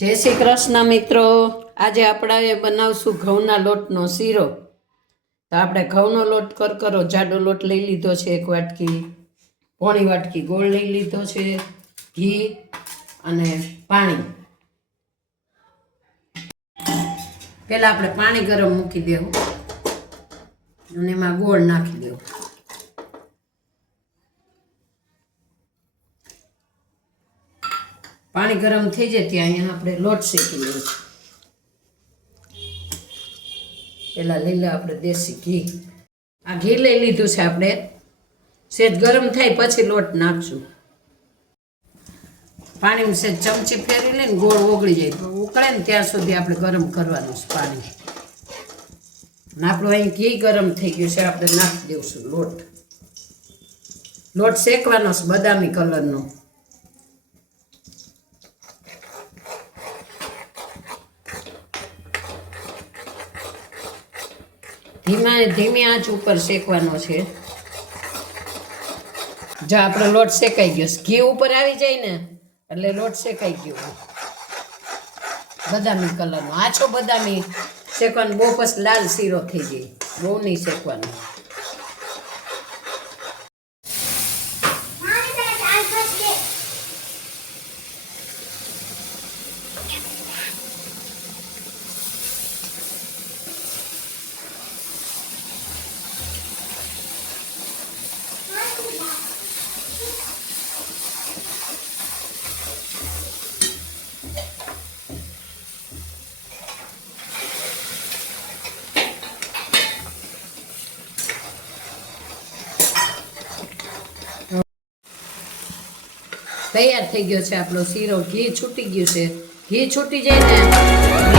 જય શ્રી કૃષ્ણ મિત્રો, આજે આપણે બનાવશું ઘઉંના લોટનો શીરો। તો આપણે ઘઉંનો લોટ કરકરો જાડો લોટ લઈ લીધો છે, 1 વાટકી, પોણી વાટકી ગોળ લઈ લીધો છે, ઘી અને પાણી। પહેલા આપણે પાણી ગરમ મૂકી દેવું અને એમાં ગોળ નાખી દેવું। પાણી ગરમ થઈ જાય ત્યાં અહીંયા આપણે લોટ શેકી લઈએ। પહેલાં લઈ લે આપણે દેશી ઘી। આ ઘી લઈ લીધું છે આપણે, સેજ ગરમ થાય પછી લોટ નાખશું। પાણીમાં સેજ ચમચી ફેરવી લઈને ગોળ ઓગળી જાય, તો ઉકળે ને ત્યાં સુધી આપણે ગરમ કરવાનું છે પાણી। અને આપણું અહીં ઘી ગરમ થઈ ગયું છે, આપણે નાખી દઈશું લોટ। લોટ શેકવાનો છે બદામી કલરનો। ધીમી આંચ ઉપર શેકવાનો છે। જો આપણો લોટ શેકાઈ ગયો, ઘી ઉપર આવી જાય ને એટલે લોટ શેકાઈ ગયો બદામી કલરનો। આછો બદામી શેકવાનો, બહુ પછી લાલ શીરો થઈ જાય, બહુ નહીં શેકવાનો। તૈયાર થઈ ગયો છે આપણો શીરો। ઘી છૂટી ગયું છે, ઘી છૂટી જાય ને